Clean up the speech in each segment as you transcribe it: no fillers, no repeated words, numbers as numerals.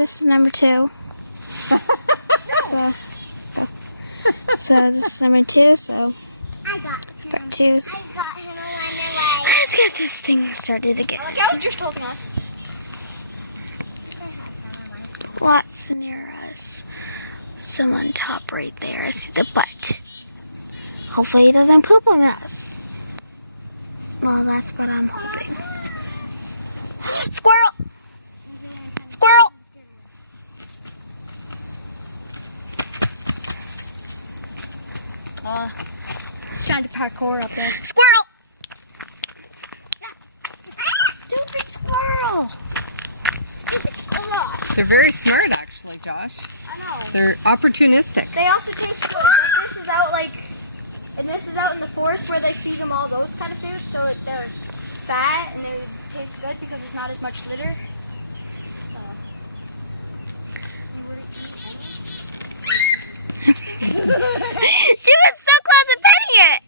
This is number 2. So this is number 2, so part 2. Let's get this thing started again. Look out, just holding on. Lots near us. Some on top right there. I see the butt. Hopefully he doesn't poop on us. Well, that's what I'm hoping. Squirrel! Squirrel! He's trying to parkour up there. Squirrel! Stupid squirrel! Stupid squirrel! They're very smart, actually, Josh. I know. They're opportunistic. They also taste good. This is out in the forest where they feed them all those kind of foods, so they're fat and they taste good because there's not as much litter. She was so close to petting it.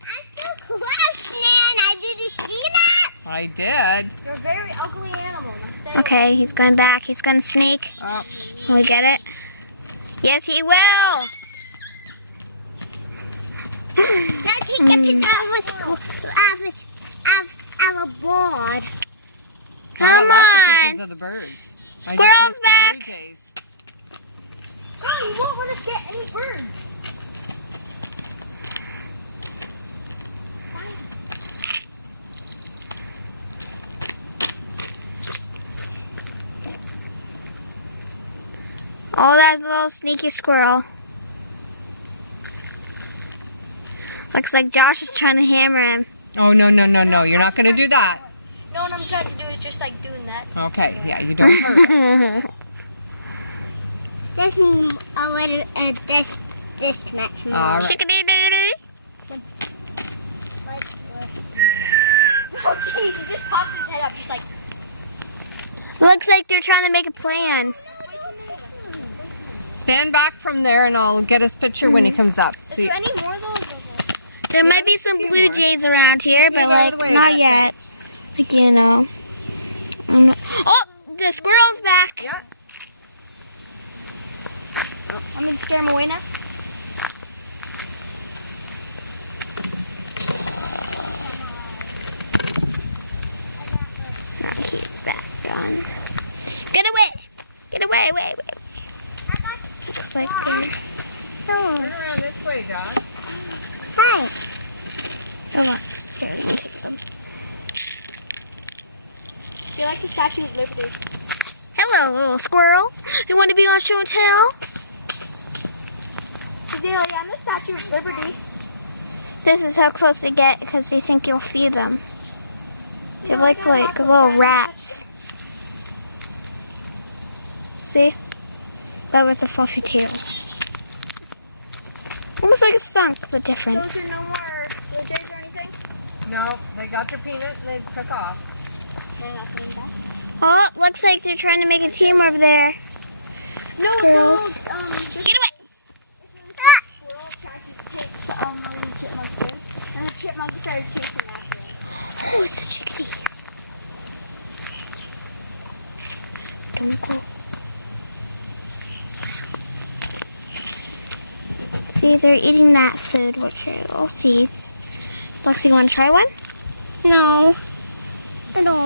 I'm so close, man. Did you see that? I did. They're a very ugly animal. Okay, he's going back. He's going to sneak. Oh. Will we get it? Yes, he will. Let's take a picture of a board. Come Lots of on. pictures of the birds. Squirrel's back. Oh, you won't let us get any birds. Oh, that's a little sneaky squirrel. Looks like Josh is trying to hammer him. Oh, no. You're not going to do that. No, what I'm trying to do is just like doing that. Okay, yeah, you don't hurt. This match. All right. Chickadee-doo-doo. Oh, jeez, he just popped his head up, just like. Looks like they're trying to make a plan. Stand back from there and I'll get his picture when he comes up. Is See? there any more though? There might be some blue jays around here, but Get out of like the way, not Dad. yet. Like, you know. Oh, the squirrel's back. Yeah. I'm gonna scare him away now. No, he's back. Gone. Get away! Get away! Wait. Looks like they're... Turn around this way, Josh. Hi. Oh, Lux. Here, you want to take some? You're like the Statue of Liberty. Hello, little squirrel. You want to be on show and tell? Azalea, I'm the Statue of Liberty. This is how close they get because they think you'll feed them. They're like little rats. See? That was a fluffy tail. Almost like a skunk, but different. Those are no more blue jays or anything? No, they got their peanut and they took off. They're not coming back. Oh, looks like they're trying to make a team over there. No, Squirrels. no. Get away! Squirrel attacked his kids, the chipmunk did. And the chipmunk started chasing after him. Oh, it's a chickadees. See, they're eating that food, which are all seeds. Lexi, you want to try one? No. I don't